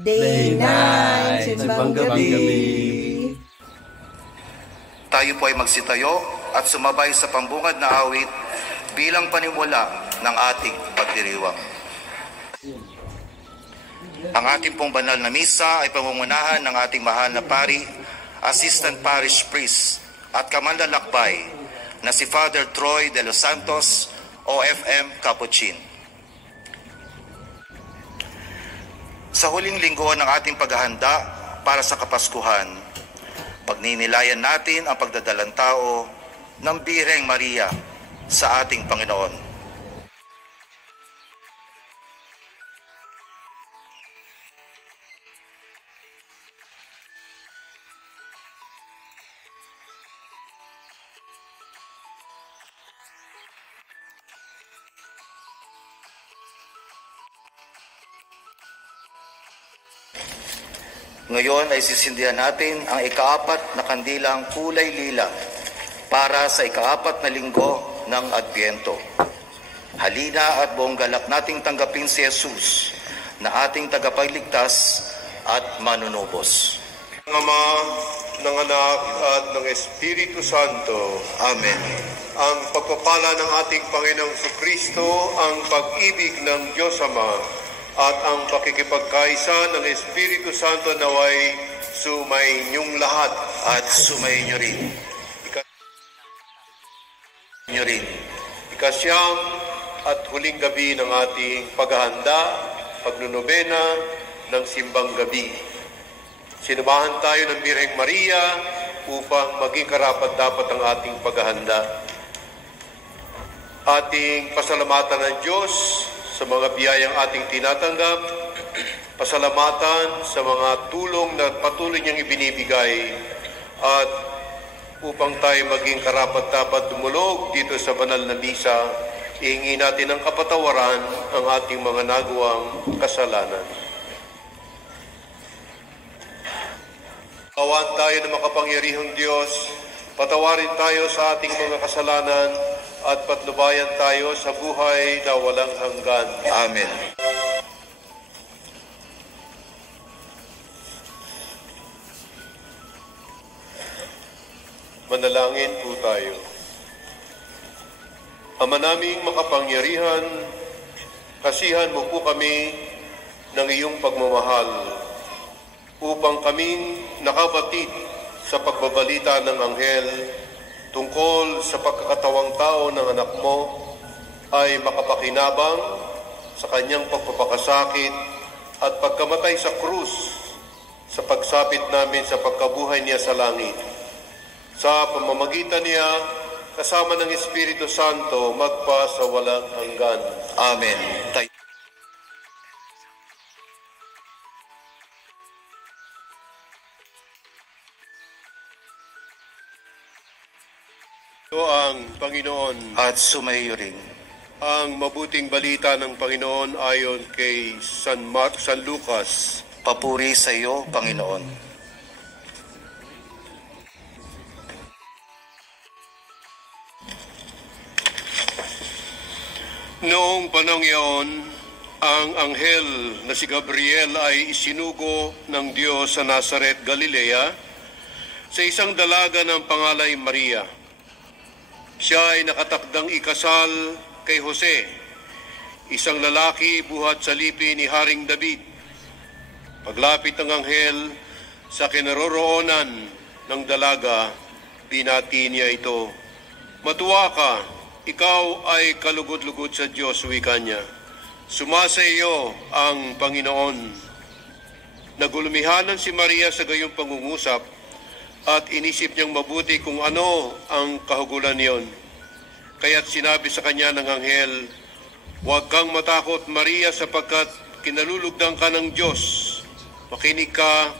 Day 9, simbang gabi. Tayo po ay magsitayo at sumabay sa pambungad na awit bilang panimula ng ating pagdiriwang. Ang ating pong banal na misa ay pangungunahan ng ating mahal na pari, Assistant Parish Priest at kamanlalakbay na si Father Troy de los Santos, OFM Capuchin. Sa huling linggo ng ating paghahanda para sa Kapaskuhan, pagninilayan natin ang pagdadalang tao ng Birheng Maria sa ating Panginoon. Ngayon ay sisindihan natin ang ikaapat na kandilang kulay lila para sa ikaapat na linggo ng Adbyento. Halina at buong galak nating tanggapin si Jesus na ating tagapagligtas at manunubos. Ng Ama, ng Anak at ng Espiritu Santo. Amen. Ang pagpapala ng ating Panginoong Jesucristo, ang pag-ibig ng Diyos Ama, at ang pakikipagkaisa ng Espiritu Santo naway sumainyong lahat. At sumainyo rin. Ikasyam at huling gabi ng ating paghahanda, pagnunobena ng simbang gabi. Sinamahan tayo ng Birheng Maria upang maging karapat-dapat ang ating paghahanda. Ating pasalamatan ng Diyos sa mga biyayang ating tinatanggap, pasalamatan sa mga tulong na patuloy niyang ibinibigay, at upang tayo maging karapat-dapat dumulog dito sa banal na misa, ihingi natin ng kapatawaran ang ating mga nagawang kasalanan. Awan tayo ng makapangyarihang Diyos, patawarin tayo sa ating mga kasalanan, at patnubayan tayo sa buhay na walang hanggan. Amen. Manalangin po tayo. Ama naming makapangyarihan, kasihan mo po kami ng iyong pagmamahal upang kaming nakabatid sa pagbabalita ng anghel tungkol sa pagkakatawang tao ng anak mo ay makapakinabang sa kanyang pagpapakasakit at pagkamatay sa krus sa pagsapit namin sa pagkabuhay niya sa langit. Sa pamamagitan niya, kasama ng Espiritu Santo, magpa sa walang hanggan. Amen. Ito ang Panginoon. At sumayo rin. Ang mabuting balita ng Panginoon ayon kay San Lucas. Papuri sa iyo, Panginoon. Noong panahon iyon, ang anghel na si Gabriel ay isinugo ng Diyos sa Nazaret, Galilea, sa isang dalaga ng pangalay Maria. Siya ay nakatakdang ikasal kay Jose, isang lalaki buhat sa lipi ni Haring David. Paglapit ng anghel sa kinaroroonan ng dalaga, binati niya ito. Matuwa ka, ikaw ay kalugod-lugod sa Diyos, wika niya. Sumasa iyo ang Panginoon. Nagulumihanan si Maria sa gayong pangungusap at inisip niyang mabuti kung ano ang kahugulan niyon. Kaya't sinabi sa kanya ng anghel, "Huwag kang matakot, Maria, sapagkat kinalulugdan ka ng Diyos. Makinig ka,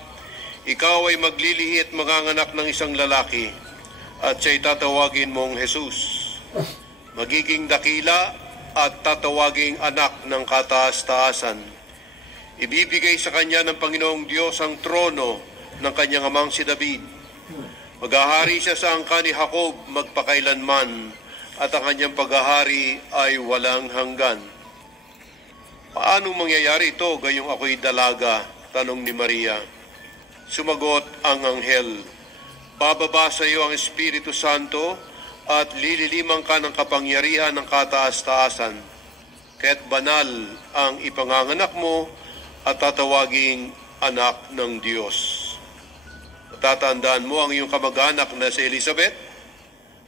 ikaw ay maglilihi at manganganak ng isang lalaki, at siya'y tatawagin mong Jesus. Magiging dakila at tatawaging anak ng kataas-taasan. Ibibigay sa kanya ng Panginoong Diyos ang trono ng kanyang amang si David. Maghahari siya sa angkan ni Jacob magpakailanman, at ang kanyang paghahari ay walang hanggan." Paano mangyayari ito gayong ako'y dalaga? Tanong ni Maria. Sumagot ang anghel, bababa sa iyo ang Espiritu Santo at lililimang ka ng kapangyarihan ng kataas-taasan. Kaya't banal ang ipanganganak mo at tatawaging anak ng Diyos. Tatandaan mo ang iyong kamag-anak na si Elizabeth.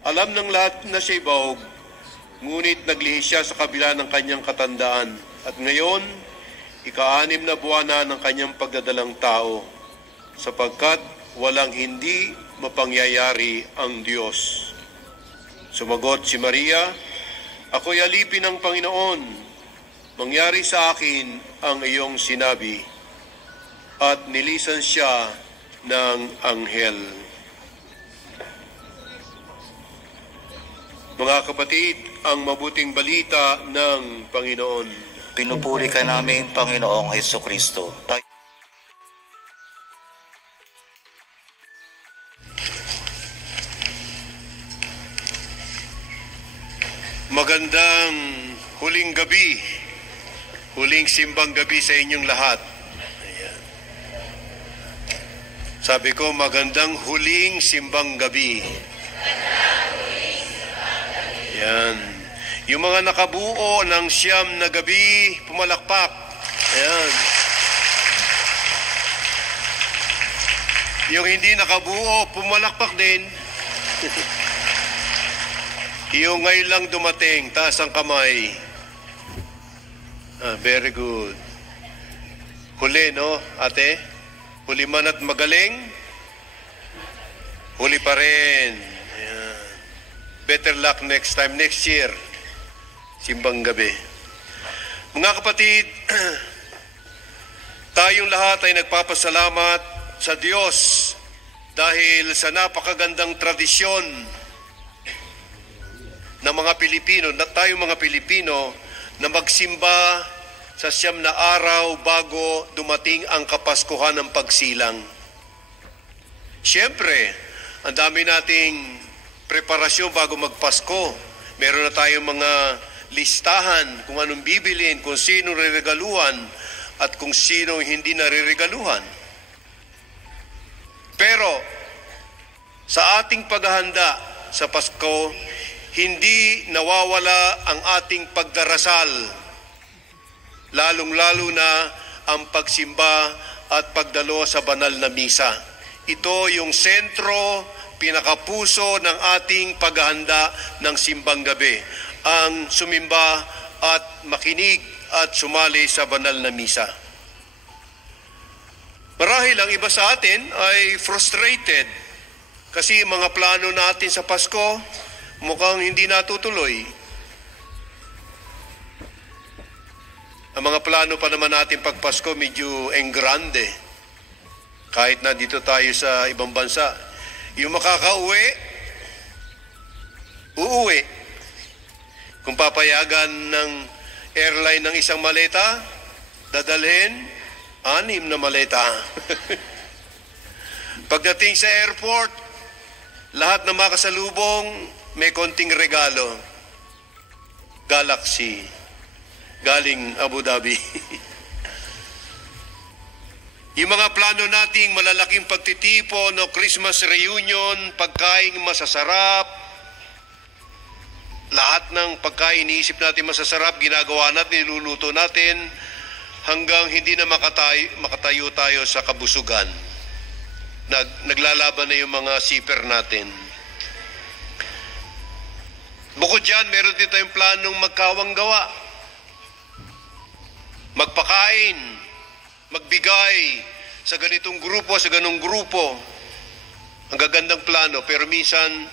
Alam ng lahat na siya'y bahog, ngunit naglihis siya sa kabila ng kanyang katandaan. At ngayon, ika-6 na buwan na ng kanyang pagdadalang tao, sapagkat walang hindi mapangyayari ang Diyos. Sumagot si Maria, ako'y alipin ng Panginoon, mangyari sa akin ang iyong sinabi. At nilisan siya ng anghel. Mga kapatid, ang mabuting balita ng Panginoon. Pinupuri ka namin, Panginoong Hesukristo. Magandang huling gabi, huling simbang gabi sa inyong lahat. Ayan. Sabi ko, magandang huling simbang gabi. Yan. Yung mga nakabuo ng 9 na gabi, pumalakpak. Ayan. Yung hindi nakabuo, pumalakpak din. Yung ngayon lang dumating, taas ang kamay. Very good. Huli, no, ate? Huli man at magaling, huli pa rin. Ayan. Better luck next time, next year. Simbang gabi. Mga kapatid, tayong lahat ay nagpapasalamat sa Diyos dahil sa napakagandang tradisyon ng mga Pilipino, na tayong mga Pilipino, na magsimba sa 9 na araw bago dumating ang Kapaskuhan ng Pagsilang. Siyempre, ang dami nating preparasyon bago magpasko. Meron na tayong mga listahan kung anong bibilin, kung sino reregaluhan, at kung sino hindi nariregaluhan. Pero, sa ating paghahanda sa Pasko, hindi nawawala ang ating pagdarasal, lalong-lalo na ang pagsimba at pagdalo sa banal na misa. Ito yung sentro, pinakapuso ng ating paghahanda ng simbang gabi, ang sumimba at makinig at sumali sa banal na misa. Marahil ang iba sa atin ay frustrated kasi mga plano natin sa Pasko mukhang hindi natutuloy. Ang mga plano pa naman natin pag Pasko medyo enggrande. Kahit na dito tayo sa ibang bansa. Yung makakauwi, uuwi. Kung papayagan ng airline ng isang maleta, dadalhin 6 na maleta. Pagdating sa airport, lahat ng makasalubong may konting regalo. Galaxy. Galing Abu Dhabi. Yung mga plano nating malalaking pagtitipon o Christmas reunion, pagkain masasarap, lahat ng pagkain iniisip natin masasarap, ginagawa natin, niluluto natin, hanggang hindi na makatayo tayo sa kabusugan. Naglalaban na yung mga siper natin. Bukod dyan, meron din tayong planong magkawang gawa. Magpakain, magbigay sa ganitong grupo, sa ganong grupo. Ang gagandang plano, pero minsan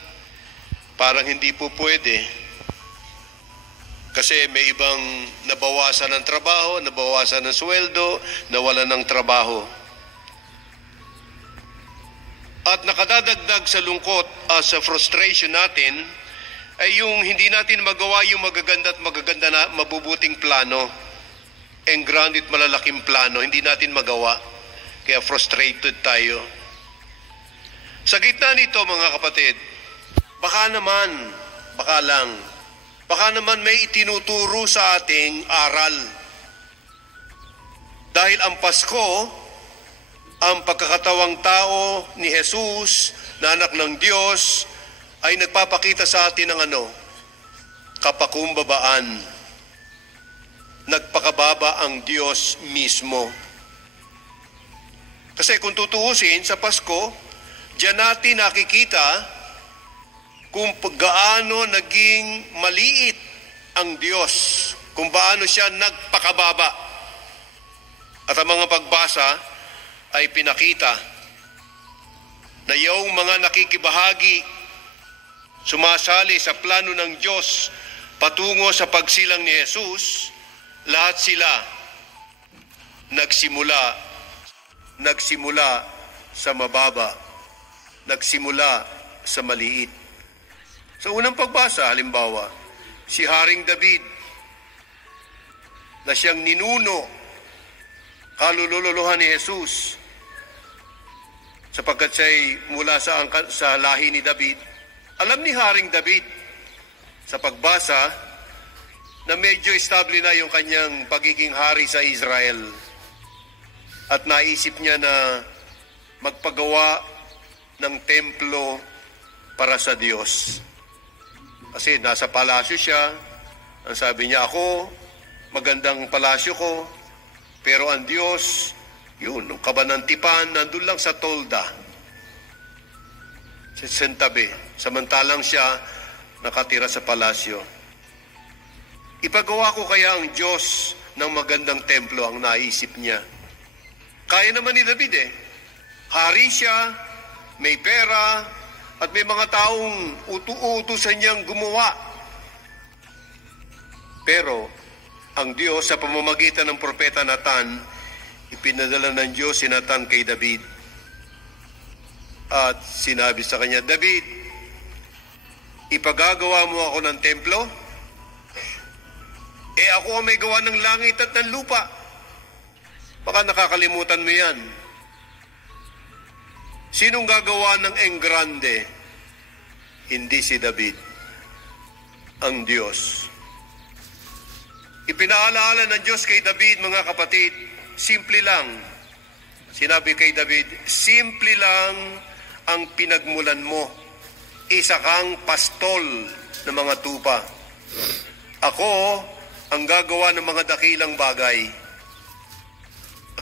parang hindi po pwede. Kasi may ibang nabawasan ng trabaho, nabawasan ng sweldo, nawalan ng trabaho. At nakadadagdag sa lungkot, sa frustration natin, ay yung hindi natin magawa yung magaganda na mabubuting plano. Engrandit malalaking plano, hindi natin magawa. Kaya frustrated tayo. Sa gitna nito mga kapatid, baka naman may itinuturo sa ating aral Dahil ang Pasko, ang pagkakatawang tao ni Jesus na anak ng Diyos, ay nagpapakita sa atin ng kapakumbabaan. Nagpakababa ang Diyos mismo. Kasi kung tutuusin sa Pasko, diyan natin nakikita kung gaano naging maliit ang Diyos, kung paano siya nagpakababa. At ang mga pagbasa ay pinakita na yung mga nakikibahagi, sumasali sa plano ng Diyos patungo sa pagsilang ni Jesus, lahat sila nagsimula sa mababa, nagsimula sa maliit. Sa unang pagbasa, halimbawa, si Haring David, na siyang ninuno, kalululuhan ni Jesus, sapagkat siya'y mula sa lahi ni David. Alam ni Haring David, sa pagbasa, na medyo estable na yung kanyang pagiging hari sa Israel. At naisip niya na magpagawa ng templo para sa Diyos. Kasi nasa palasyo siya, ang sabi niya, ako, magandang palasyo ko, pero ang Diyos, yun, nung kabanantipan, nandun lang sa tolda, sa sentabi, samantalang siya nakatira sa palasyo. Ipagawa ko kaya ang Diyos ng magandang templo, ang naisip niya. Kaya naman ni David Hari siya, may pera, at may mga taong utu-utusan niyang gumawa. Pero, ang Diyos sa pamamagitan ng propeta Nathan, ipinadala ng Diyos si Nathan kay David. At sinabi sa kanya, David, ipagagawa mo ako ng templo? Ako ang may gawa ng langit at ng lupa. Baka nakakalimutan mo yan. Sinong gagawa ng engrande? Hindi si David. Ang Diyos. Ipinaalaala ng Diyos kay David, mga kapatid, simple lang. Sinabi kay David, simple lang ang pinagmulan mo. Isa kang pastol ng mga tupa. Ako ang gagawa ng mga dakilang bagay.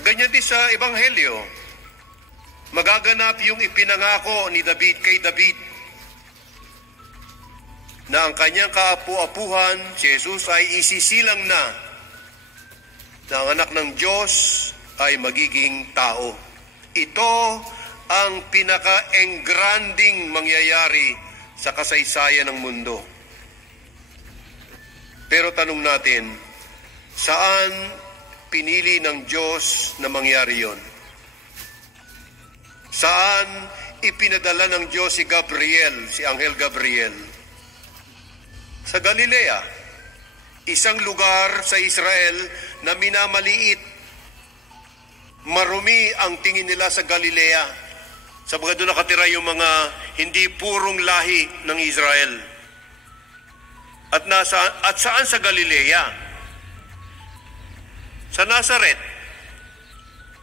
Ganyan din sa Ebanghelyo. Magaganap yung ipinangako ni David kay David na ang kanyang kaapu-apuhan, si Jesus, ay isisilang na ang anak ng Diyos ay magiging tao. Ito ang pinaka-engranding mangyayari sa kasaysayan ng mundo. Pero tanong natin, saan pinili ng Diyos na mangyari yon? Saan ipinadala ng Diyos si Gabriel, si Anghel Gabriel? Sa Galilea, isang lugar sa Israel na minamaliit. Marumi ang tingin nila sa Galilea, sapagkat doon nakatira yung mga hindi purong lahi ng Israel. At saan sa Galilea? Sa Nazaret.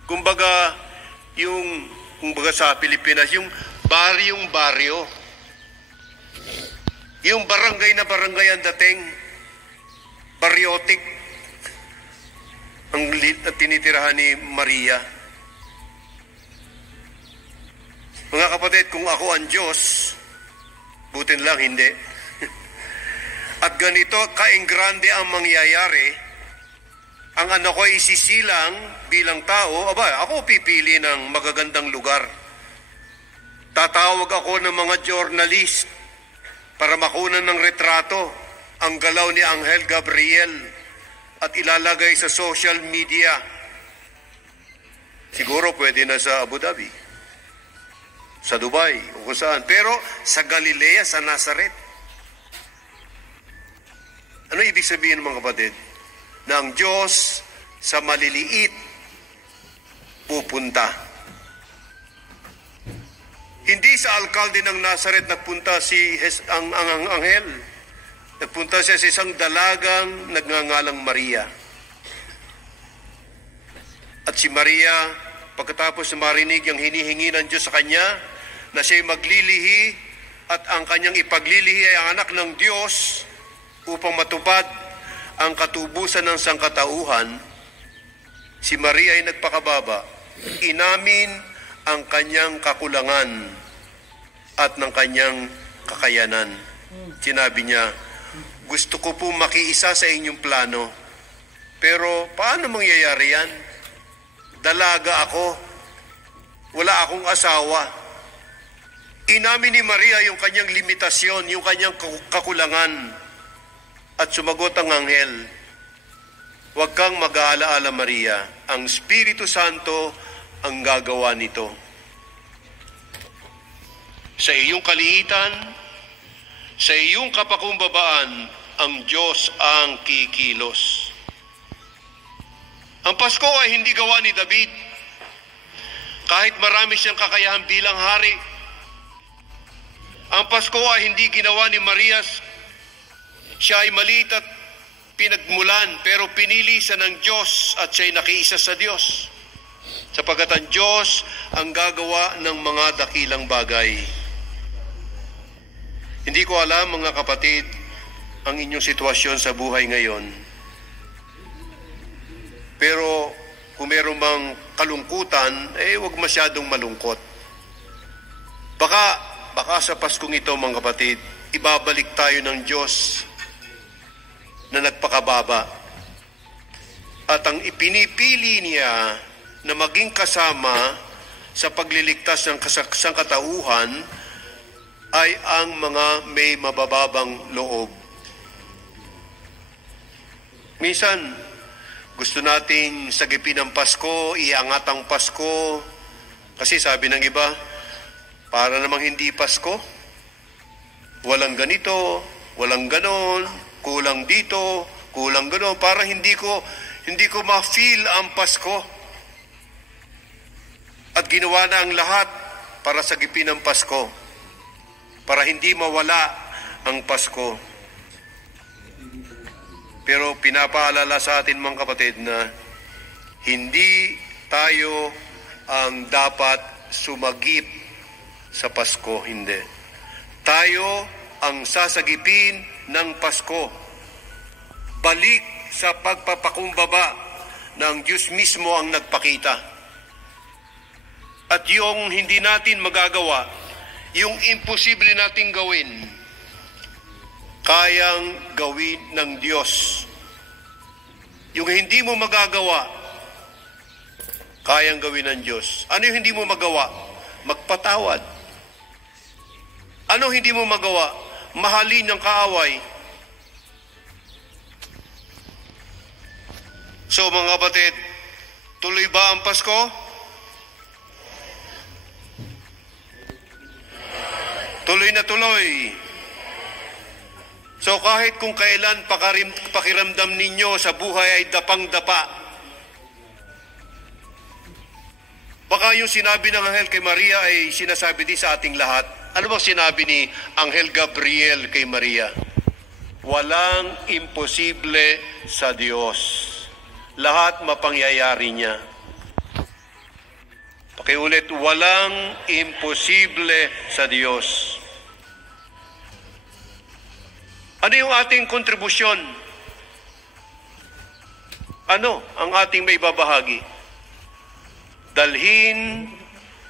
Kumbaga sa Pilipinas, yung baryong-baryo. Yung barangay na barangay ang dating, baryotic, ang tinitirahan ni Maria. Mga kapatid, kung ako ang Diyos, butin lang hindi. At ganito, kaingrande ang mangyayari, ang anak ko isisilang bilang tao, ako pipili ng magagandang lugar. Tatawag ako ng mga journalist para makunan ng retrato ang galaw ni Anghel Gabriel at ilalagay sa social media. Siguro pwede na sa Abu Dhabi, sa Dubai, o kung saan. Pero sa Galilea, sa Nazaret. Ano ibig sabihin, mga kapatid? Na ang Diyos sa maliliit pupunta. Hindi sa alkalde ng Nazaret nagpunta ang anghel. Nagpunta siya sa isang dalagang nagngangalang Maria. At si Maria, pagkatapos na marinig ang hinihingi ng Diyos sa kanya, na siya'y maglilihi at ang kanyang ipaglilihi ay ang anak ng Diyos upang matupad ang katubusan ng sangkatauhan, si Maria ay nagpakababa, inamin ang kanyang kakulangan at ng kanyang kakayanan. Sinabi niya, gusto ko po makiisa sa inyong plano, pero paano mangyayari yan? Dalaga ako, wala akong asawa. Inamin ni Maria yung kanyang limitasyon, yung kanyang kakulangan. At sumagot ang anghel, huwag kang mag-aala-ala Maria, ang Espiritu Santo ang gagawa nito. Sa iyong kaliitan, sa iyong kapakumbabaan, ang Diyos ang kikilos. Ang Pasko ay hindi gawa ni David. Kahit marami siyang kakayahan bilang hari, ang Pasko ay hindi ginawa ni Maria. Siya ay maliit at pinagmulan, pero pinili siya ng Diyos at siya'y nakiisa sa Diyos. Sapagkat ang Diyos ang gagawa ng mga dakilang bagay. Hindi ko alam, mga kapatid, ang inyong sitwasyon sa buhay ngayon. Pero kung meron mang kalungkutan, huwag masyadong malungkot. Baka sa Paskong ito, mga kapatid, ibabalik tayo ng Diyos na nagpakababa. At ang ipinipili niya na maging kasama sa pagliligtas ng sangkatauhan ay ang mga may mabababang loob. Minsan, gusto nating sagipin ang Pasko, iangat ang Pasko, kasi sabi ng iba, para namang hindi Pasko, walang ganito, walang ganon, kulang dito, kulang ganon, para hindi ko ma-feel ang Pasko. At ginawa na ang lahat para sagipin ang Pasko, para hindi mawala ang Pasko. Pero pinapaalala sa atin, mga kapatid, na hindi tayo ang dapat sumagip sa Pasko, hindi. Tayo ang sasagipin ng Pasko. Balik sa pagpapakumbaba na ang Diyos mismo ang nagpakita. At yung hindi natin magagawa, yung imposible nating gawin, kayang gawin ng Diyos. Yung hindi mo magagawa, kayang gawin ng Diyos. Ano yung hindi mo magawa? Magpatawad. Ano hindi mo magawa? Mahalin ang kaaway. So mga kapatid, tuloy ba ang Pasko? Tuloy na tuloy. So kahit kung kailan pakiramdam ninyo sa buhay ay dapang-dapa, baka yung sinabi ng Anghel kay Maria ay sinasabi din sa ating lahat. Ano bang sinabi ni Anghel Gabriel kay Maria? Walang imposible sa Diyos. Lahat mapangyayari niya. Pakiulit, walang imposible sa Diyos. Ano yung ating kontribusyon? Ano ang ating may babahagi? Dalhin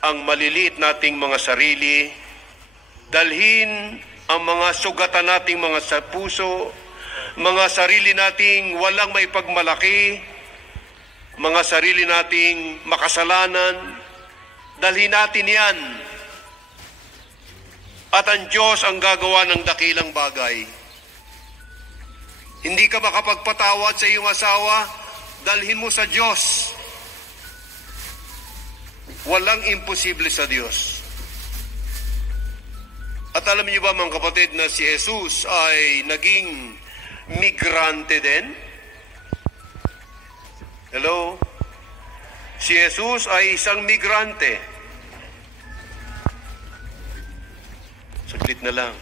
ang maliliit nating mga sarili, dalhin ang mga sugatan nating mga sa puso, mga sarili nating walang may pagmalaki, mga sarili nating makasalanan, dalhin natin yan. At ang Diyos ang gagawa ng dakilang bagay. Hindi ka makapagpatawad sa iyong asawa, dalhin mo sa Diyos. Walang imposible sa Diyos. At alam niyo ba, mga kapatid, na si Jesus ay naging migrante din? Hello? Si Jesus ay isang migrante. Saglit na lang.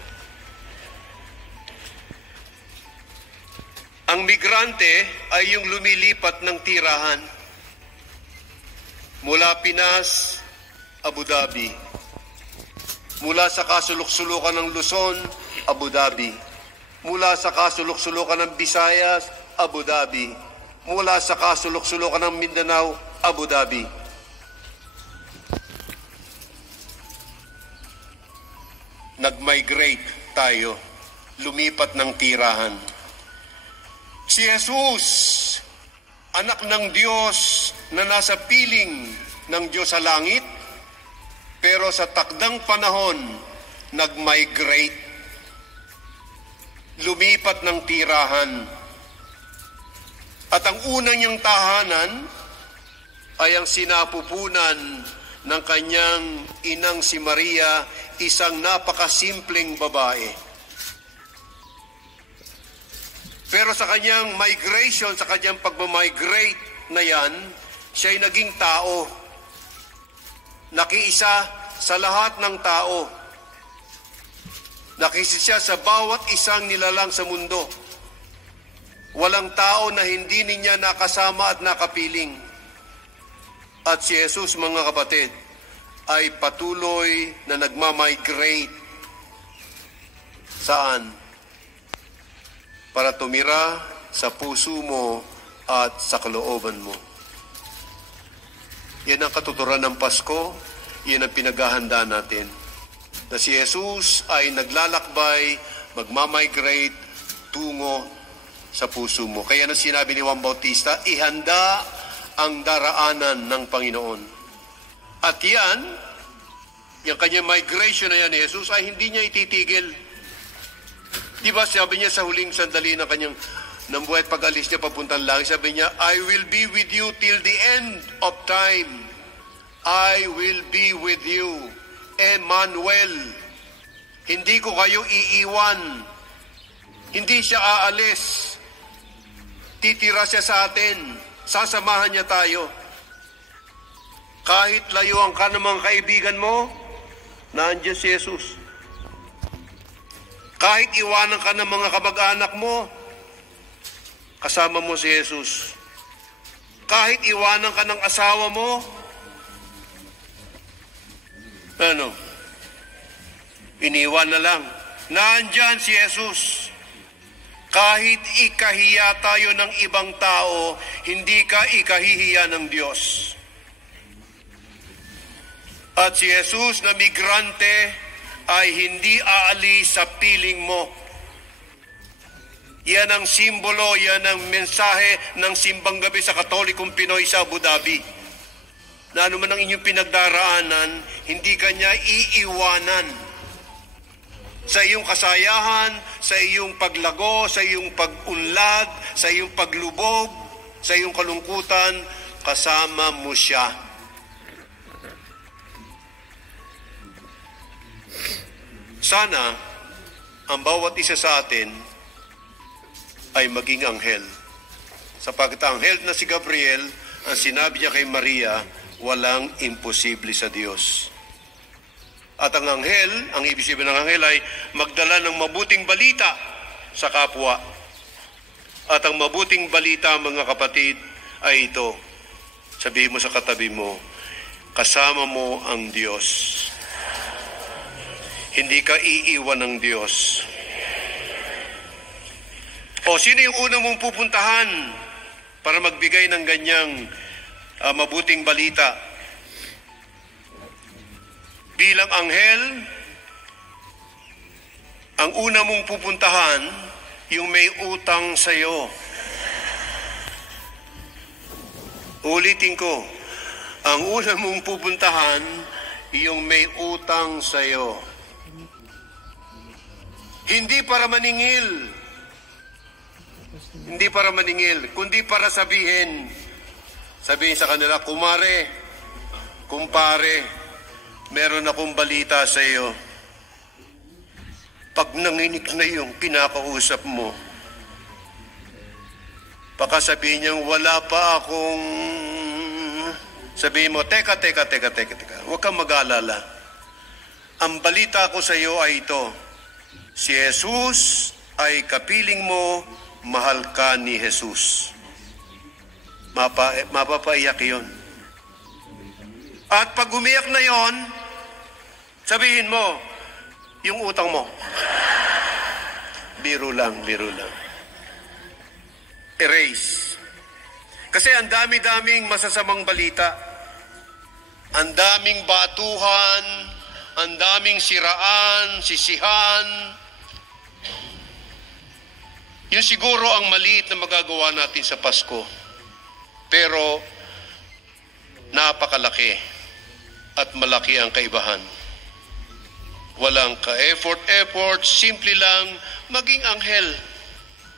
Ang migrante ay yung lumilipat ng tirahan. Mula Pinas, Abu Dhabi. Mula sa kasulok-sulukan ng Luzon, Abu Dhabi. Mula sa kasulok-sulukan ng Visayas, Abu Dhabi. Mula sa kasulok-sulukan ng Mindanao, Abu Dhabi. Nag-migrate tayo, lumipat ng tirahan. Si Jesus, anak ng Diyos na nasa piling ng Diyos sa langit, pero sa takdang panahon, nag-migrate, lumipat ng tirahan. At ang unang niyang tahanan ay ang sinapupunan ng kanyang inang si Maria, isang napakasimpleng babae. Pero sa kanyang migration, sa kanyang pagmamigrate na yan, siya'y naging tao. Nakiisa sa lahat ng tao. Nakiisa siya sa bawat isang nilalang sa mundo. Walang tao na hindi niya nakasama at nakapiling. At si Jesus, mga kapatid, ay patuloy na nagmamigrate. Saan? Para tumira sa puso mo at sa kalooban mo. Yan ang katuturan ng Pasko, yan ang pinaghahanda natin. Na si Jesus ay naglalakbay, magmamigrate tungo sa puso mo. Kaya nang sinabi ni Juan Bautista, ihanda ang daraanan ng Panginoon. At yan, yung kanyang migration na yan ni Jesus ay hindi niya ititigil. Diba sabi niya sa huling sandali ng kanyang ng buhay at pag-alis niya papuntang langit, sabi niya, I will be with you till the end of time. I will be with you, Emmanuel. Hindi ko kayo iiwan. Hindi siya aalis. Titira siya sa atin. Sasamahan niya tayo. Kahit layuan ka ng mga kaibigan mo, nandiyan si Jesus. Kahit iwanan ka ng mga kamag-anak mo, kasama mo si Jesus. Kahit iwanan ka ng asawa mo, iniwan na lang. Nandiyan si Jesus. Kahit ikahiya tayo ng ibang tao, hindi ka ikahihiya ng Diyos. At si Jesus na migrante ay hindi aalis sa piling mo. Yan ang simbolo, yan ang mensahe ng simbang gabi sa Katolikong Pinoy sa Abu Dhabi. Na anuman ang inyong pinagdaraanan, hindi ka niya iiwanan. Sa iyong kasayahan, sa iyong paglago, sa iyong pag-unlad, sa iyong paglubog, sa iyong kalungkutan, kasama mo siya. Sana, ang bawat isa sa atin ay maging anghel. Sapagkat ang anghel na si Gabriel, ang sinabi niya kay Maria, walang imposible sa Diyos. At ang anghel, ang ibig sabihin ng anghel ay magdala ng mabuting balita sa kapwa. At ang mabuting balita, mga kapatid, ay ito. Sabihin mo sa katabi mo, kasama mo ang Diyos. Hindi ka iiwan ng Diyos. O sino yung unang mong pupuntahan para magbigay ng ganyang mabuting balita? Bilang anghel, ang una mong pupuntahan, yung may utang sa iyo. Ulitin ko, ang una mong pupuntahan, yung may utang sa iyo. Hindi para maningil. Hindi para maningil, kundi para sabihin sa kanila, kumare, kumpare, meron akong balita sa iyo. Pag nanginig na yung pinakausap mo, baka sabihin niyang wala pa akong... Sabihin mo, teka. Huwag kang mag-alala. Ang balita ko sa iyo ay ito. Si Jesus ay kapiling mo, mahal ka ni Jesus. Mapapaiyak yun. At pag umiyak na yon, sabihin mo, yung utang mo. Biro lang, biro lang. Erase. Kasi ang dami-daming masasamang balita. Ang daming batuhan, ang daming siraan, sisihan. Yun siguro ang maliit na magagawa natin sa Pasko. Pero napakalaki at malaki ang kaibahan. Walang ka-effort, simple lang maging anghel.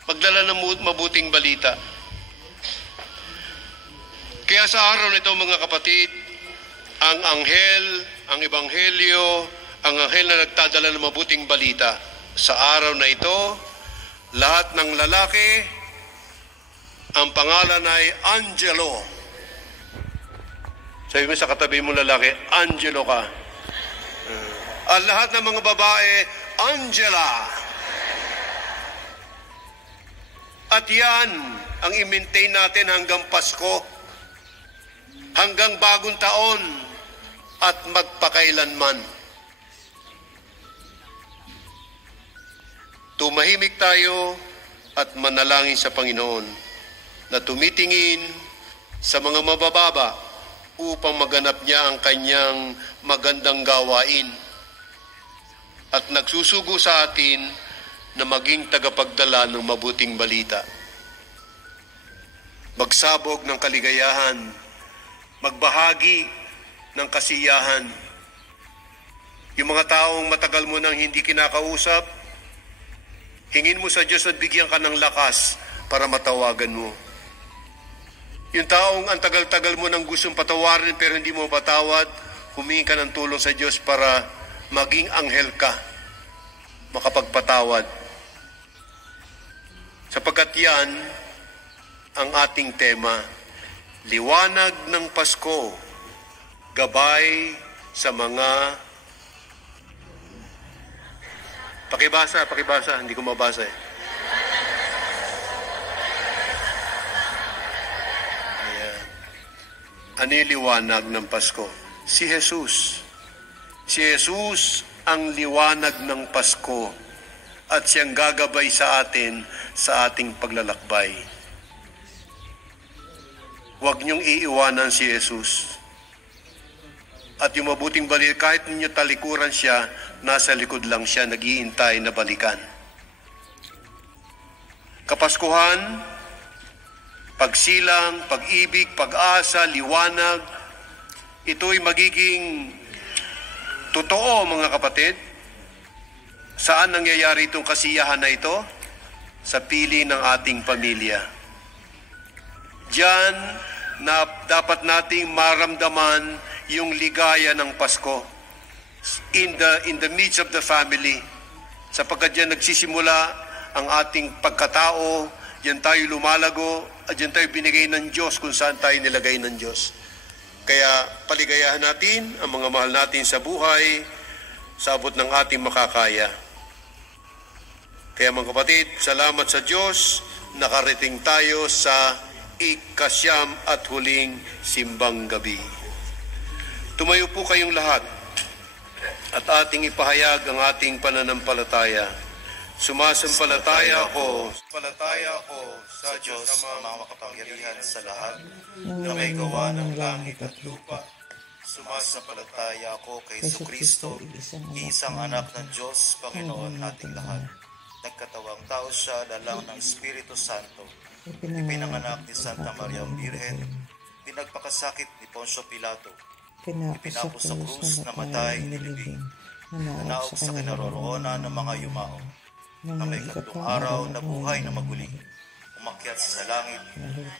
Magdala ng mabuting balita. Kaya sa araw nito mga kapatid, ang anghel, ang ebanghelyo, ang anghel na nagdadala ng mabuting balita. Sa araw na ito, lahat ng lalaki, ang pangalan ay Angelo. Sabi mo sa katabi mo lalaki, Angelo ka. At lahat ng mga babae, Angela. At yan ang i-maintain natin hanggang Pasko, hanggang bagong taon, at magpakailanman. Tumahimik tayo at manalangin sa Panginoon na tumitingin sa mga mabababa upang maganap niya ang kanyang magandang gawain at nagsusugo sa atin na maging tagapagdala ng mabuting balita. Magsabog ng kaligayahan, magbahagi ng kasiyahan. Yung mga taong matagal mo nang hindi kinakausap, hingin mo sa Diyos at bigyan ka ng lakas para matawagan mo. Yung taong ang tagal-tagal mo nang gustong patawarin pero hindi mo patawad, humingi ka ng tulong sa Diyos para maging anghel ka, makapagpatawad. Sapagkat yan ang ating tema, liwanag ng Pasko, gabay sa mga... Pakibasa, hindi ko mabasa eh. Ayan. Ano yung liwanag ng Pasko? Si Jesus. Si Jesus ang liwanag ng Pasko at siyang gagabay sa atin sa ating paglalakbay. Huwag niyong iiwanan si Jesus. At yung mabuting balita, kahit ninyo talikuran siya, nasa likod lang siya, naghihintay na balikan. Kapaskuhan, pagsilang, pag-ibig, pag-asa, liwanag, ito'y magiging totoo mga kapatid. Saan nangyayari itong kasiyahan na ito? Sa pili ng ating pamilya. Diyan na dapat nating maramdaman yung ligaya ng Pasko in the midst of the family. Sapagkat diyan nagsisimula ang ating pagkatao, diyan tayo lumalago, at diyan tayo binigay ng Diyos kung saan tayo nilagay ng Diyos. Kaya paligayahan natin ang mga mahal natin sa buhay, sa abot ng ating makakaya. Kaya mga kapatid, salamat sa Diyos, nakarating tayo sa ikasyam at huling simbang gabi. Tumayo po kayong lahat at ating ipahayag ang ating pananampalataya. Sumasampalataya ako sa Diyos ang makapangyarihan sa lahat na may gawa ng langit at lupa. Sumasampalataya ako kay Jesucristo, isang anak ng Diyos, Panginoon nating lahat. Nagkatawang tao siya, dalang ng Espiritu Santo. Ipinanganak ni Santa Maria Birhen, pinagpakasakit ni Poncio Pilato, ipinapos sa krus, namatay, nilibing, nanaog sa kinaroroonan ng mga yumao, na may katlong araw na buhay na maguli, umakyat sa langit,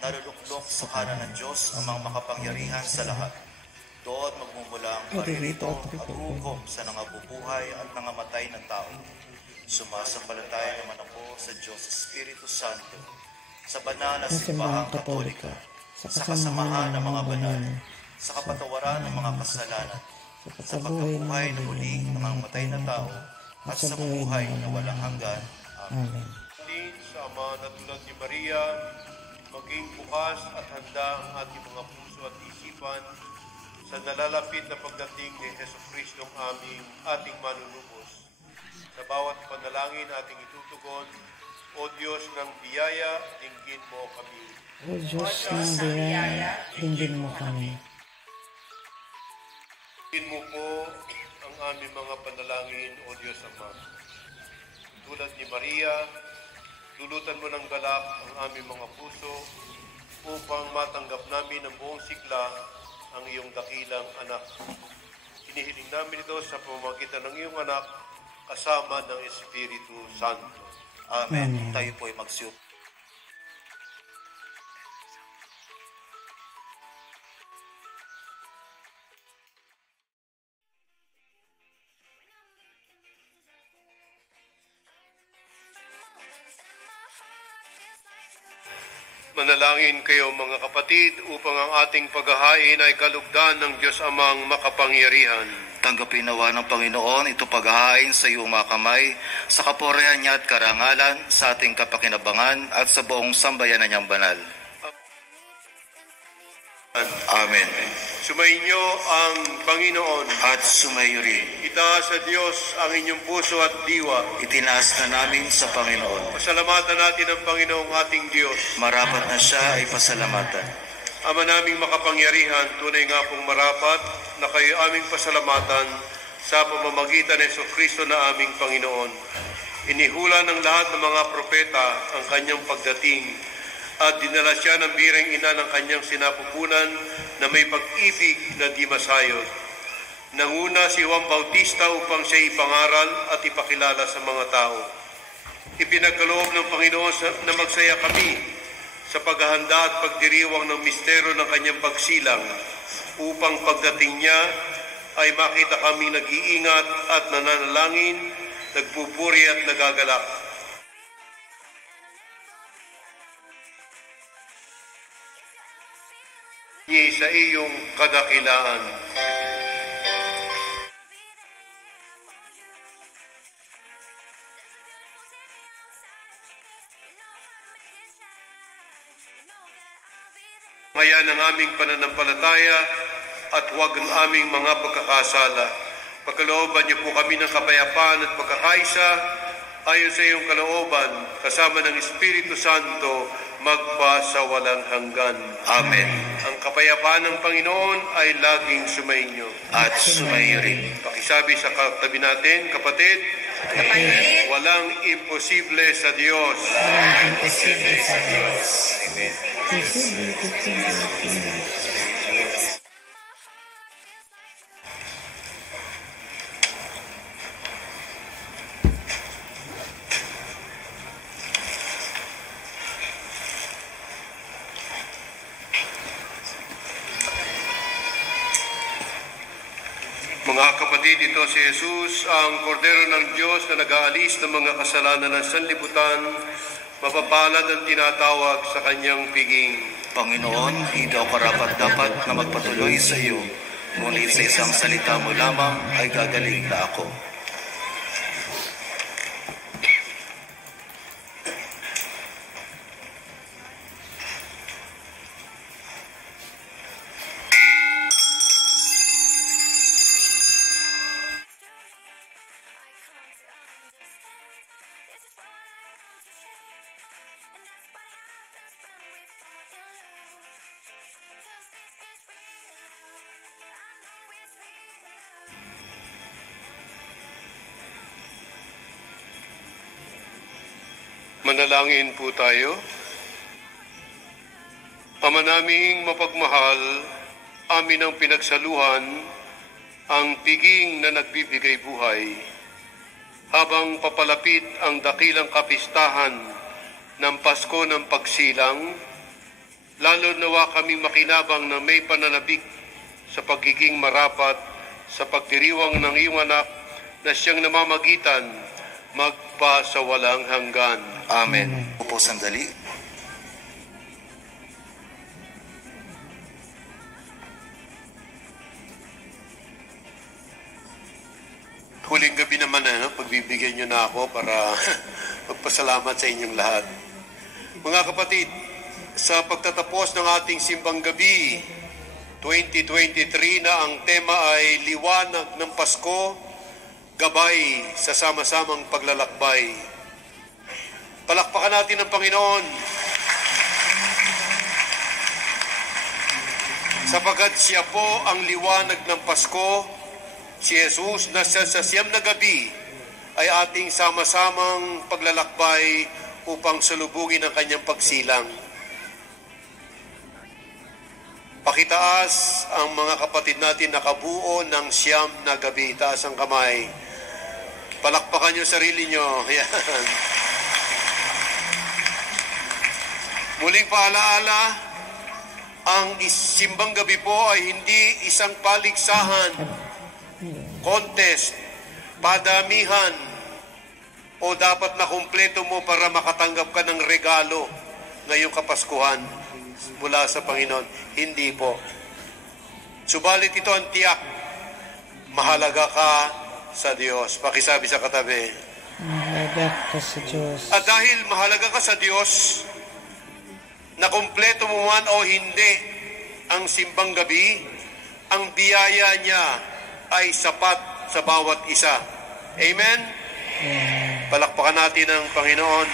naluluklok sa kanan ng Diyos ang mga makapangyarihan sa lahat. Doon magmumula ang paririto at hukom sa nangabubuhay at nangamatay ng tao. Sumasampalataya naman ako sa Diyos Espiritu Santo, sa banal na simbahang Katolika, sa kasamahan ng mga banal, sa kapatawaran ng mga kasalanan, sa pagkabuhay na muli ng mga matay na tao, at sa buhay na walang hanggan. Amen. Sa Ama na tulad ni Maria, maging bukas at handa ang ating mga puso at isipan sa nalalapit na pagdating ni Jesucristong ating manunubos. Sa bawat panalangin ating itutugon, O Diyos ng biyaya, dinggin mo kami. O Diyos ng biyaya, dinggin mo kami. Dinggin mo po ang aming mga panalangin, O Diyos Ama. Tulad ni Maria, dulutan mo ng galak ang aming mga puso upang matanggap namin ng buong sigla ang iyong dakilang anak. Hinihiling namin ito sa pamamagitan ng iyong anak kasama ng Espiritu Santo. Amen. Tayo po ay magsiupo. Manalangin kayo mga kapatid upang ang ating paghahain ay kalugdan ng Diyos Amang makapangyarihan. Tanggapin nawa ng Panginoon ito paghahain sa iyong mga kamay, sa kapurihan niya at karangalan, sa ating kapakinabangan at sa buong sambayanan niyang banal. Amen. Sumainyo ang Panginoon. At sumayo rin. Itaas sa Diyos ang inyong puso at diwa. Itinaas na namin sa Panginoon. Pasalamatan natin ang Panginoong ating Diyos. Marapat na siya ay pasalamatan. Ama naming makapangyarihan, tunay nga pong marapat na kayo aming pasalamatan sa pamamagitan ng Jesucristo na aming Panginoon. Inihula ng lahat ng mga propeta ang kanyang pagdating at dinala siya ng bireng ina ng kanyang sinapupunan na may pag-ibig na di masayod. Nanguna si Juan Bautista upang siya ipangaral at ipakilala sa mga tao. Ipinagkaloob ng Panginoon na magsaya kami sa paghahanda at pagdiriwang ng mistero ng kanyang pagsilang upang pagdating niya ay makita kami nag-iingat at nananalangin, nagpupuri at nagagalak. Niya sa iyong kadakilaan. Ngayon ang aming pananampalataya at huwag ang aming mga pagkakasala. Pagkalooban niyo po kami ng kapayapaan at pagkakaisa ayon sa iyong kalooban, kasama ng Espiritu Santo, magpa sa walang hanggan. Amen. Ang kapayapaan ng Panginoon ay laging sumainyo. At sumayo rin. Pakisabi sa katabi natin, kapatid, walang imposible sa Diyos. Walang imposible sa Diyos. Amen. Mga kapatid, ito si Jesus, ang kordero ng Diyos na nag-aalis ng mga kasalanan ng sanlibutan. Mapapalad ang tinatawag sa kanyang piging. Panginoon, hindi daw karapat-dapat na magpatuloy sa iyo, ngunit sa isang salita mo lamang ay gagaling na ako. Manalangin po tayo. Ama naming mapagmahal, amin ang pinagsaluhan, ang piging na nagbibigay buhay. Habang papalapit ang dakilang kapistahan ng Pasko ng Pagsilang, lalo nawa kaming makinabang na may pananabik sa pagiging marapat sa pagdiriwang ng iyong anak na siyang namamagitan magpa sa walang hanggan. Amen. Upo sandali. Huling gabi naman, pagbibigyan niyo na ako para magpasalamat sa inyong lahat. Mga kapatid, sa pagtatapos ng ating simbang gabi, 2023 na ang tema ay Liwanag ng Pasko, Gabay sa Sama-samang Paglalakbay. Palakpakan natin ang Panginoon. Sapagkat siya po ang liwanag ng Pasko, si Jesus na sa siyam na gabi ay ating sama-samang paglalakbay upang salubungin ang kanyang pagsilang. Pakitaas ang mga kapatid natin nakabuo ng siyam na gabi. Taas ang kamay. Palakpakan niyo sarili niyo. Ayan. Muling paalaala, ang simbang gabi po ay hindi isang paligsahan, contest, padamihan, o dapat na kumpleto mo para makatanggap ka ng regalo ngayong Kapaskuhan mula sa Panginoon. Hindi po. Subalit ito ang tiyak, mahalaga ka sa Diyos. Pakisabi sa katabi. Mahalaga ka sa Diyos. At dahil mahalaga ka sa Diyos, na kumpleto mo man o hindi ang simbang gabi, ang biyaya niya ay sapat sa bawat isa. Amen? Palakpakan natin ang Panginoon.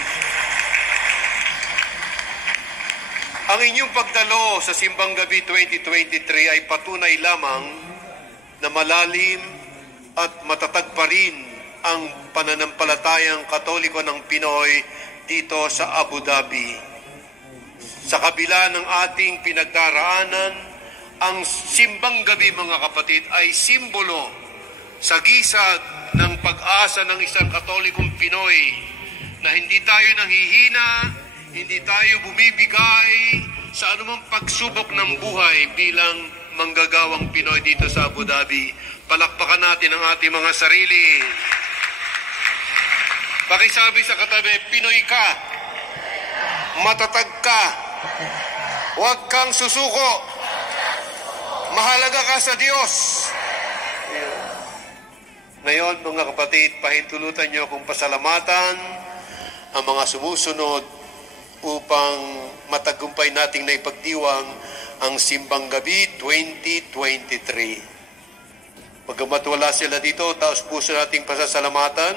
Ang inyong pagdalo sa Simbang Gabi 2023 ay patunay lamang na malalim at matatag pa rin ang pananampalatayang Katoliko ng Pinoy dito sa Abu Dhabi. Sa kabila ng ating pinagdaraanan, ang Simbang Gabi, mga kapatid, ay simbolo sa gisag ng pag-asa ng isang Katolikong Pinoy na hindi tayo nanghihina, hindi tayo bumibigay sa anumang pagsubok ng buhay bilang manggagawang Pinoy dito sa Abu Dhabi. Palakpakan natin ang ating mga sarili. Pakisabi sa katabi, Pinoy ka, matatag ka, huwag kang susuko, mahalaga ka sa Diyos. Ngayon, mga kapatid, pahintulutan niyo akong pasalamatan ang mga sumusunod upang matagumpay nating naipagdiwang ang Simbang Gabi 2023. Pagkamat wala sila dito, taos puso nating pasasalamatan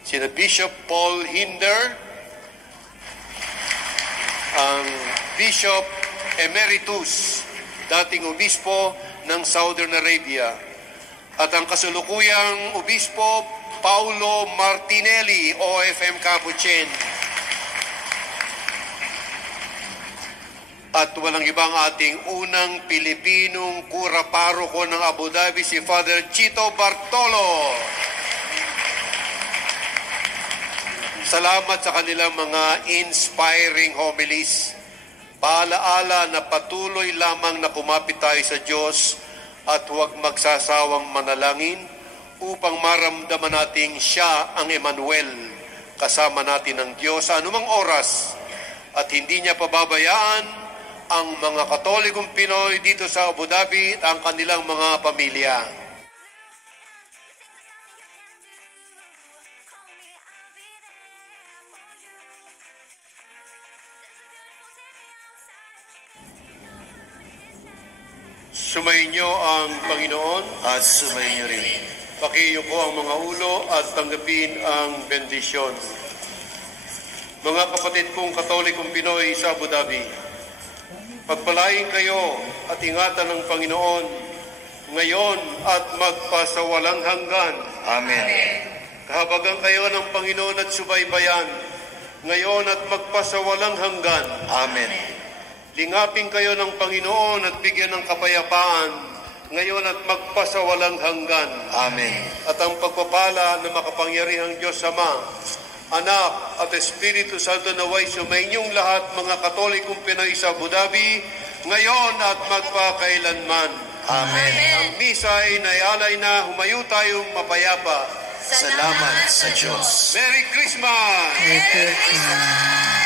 sina Bishop Paul Hinder, ang Bishop Emeritus, dating obispo ng Southern Arabia, at ang kasulukuyang obispo Paulo Martinelli, OFM Capuchin. At walang ibang ating unang Pilipinong kura paroko ng Abu Dhabi, si Father Chito Bartolo. Salamat sa kanilang mga inspiring homilies. Paalaala na patuloy lamang na kumapit tayo sa Diyos at huwag magsasawang manalangin upang maramdaman nating siya ang Emmanuel, kasama natin ng Diyos sa anumang oras, at hindi niya pababayaan ang mga Katolikong Pinoy dito sa Abu Dhabi at ang kanilang mga pamilya. Sumayin niyo ang Panginoon At sumayin niyo rin. Pakiyuko ang mga ulo at tanggapin ang bendisyon. Mga kapatid kong Katolikong Pinoy sa Abu Dhabi, pagpalain kayo at ingatan ng Panginoon ngayon at magpasawalang hanggan. Amen. Kahabagan kayo ng Panginoon at subaybayan ngayon at magpasawalang hanggan. Amen. Lingapin kayo ng Panginoon at bigyan ng kapayapaan ngayon at magpasawalang hanggan. Amen. At ang pagpapala ng makapangyarihang Diyos Ama, Anak at Espiritu Santo naway sumainyong lahat, mga Katolikong Pinoy sa Abu Dhabi, ngayon at magpakailanman. Amen. Ang misa ay naialay na, humayo tayong mapayapa. Salamat sa Diyos. Merry Christmas! Merry Christmas.